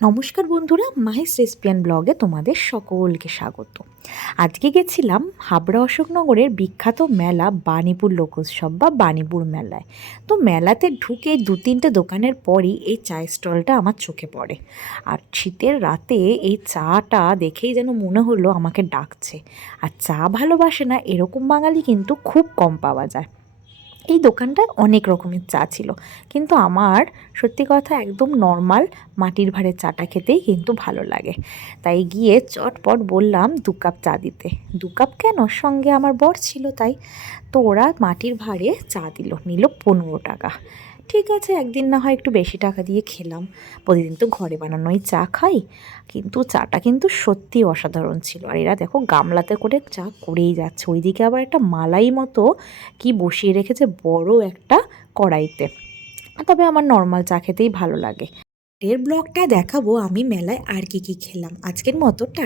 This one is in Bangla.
নমস্কার বন্ধুরা, মাহিস রেসিপি অ্যান্ড ব্লগে তোমাদের সকলকে স্বাগত। আজকে গেছিলাম হাবড়া অশোকনগরের বিখ্যাত মেলা বাণীপুর লোকোৎসব বা বাণীপুর মেলায়। তো মেলাতে ঢুকে 2-3টে দোকানের পরই এই চায়ের স্টলটা আমার চোখে পড়ে। আর শীতের রাতে এই চাটা দেখেই যেন মনে হলো আমাকে ডাকছে। আর চা ভালোবাসে না এরকম বাঙালি কিন্তু খুব কম পাওয়া যায়। এই দোকানটায় অনেক রকমের চা ছিল, কিন্তু আমার সত্যি কথা একদম নর্মাল মাটির ভাঁড়ের চাটা খেতেই কিন্তু ভালো লাগে। তাই গিয়ে চটপট বললাম 2 কাপ চা দিতে। 2 কাপ কেন, সঙ্গে আমার বর ছিল তাই। তো ওরা মাটির ভাঁড়ে চা নিল 15 টাকা। ঠিক আছে, একদিন না হয় একটু বেশি টাকা দিয়ে খেলাম, প্রতিদিন তো ঘরে বানানোই চা খাই। কিন্তু চাটা কিন্তু সত্যি অসাধারণ ছিল। আর এরা দেখো গামলাতে করে চা করেই যাচ্ছে, ওইদিকে আবার একটা মালাই মতো কি বসিয়ে রেখেছে বড় একটা কড়াইতে। তবে আমার নর্মাল চা খেতেই ভালো লাগে। এর ব্লগটা দেখাবো আমি মেলায় আর কি কি খেলাম। আজকের মতো টাটা।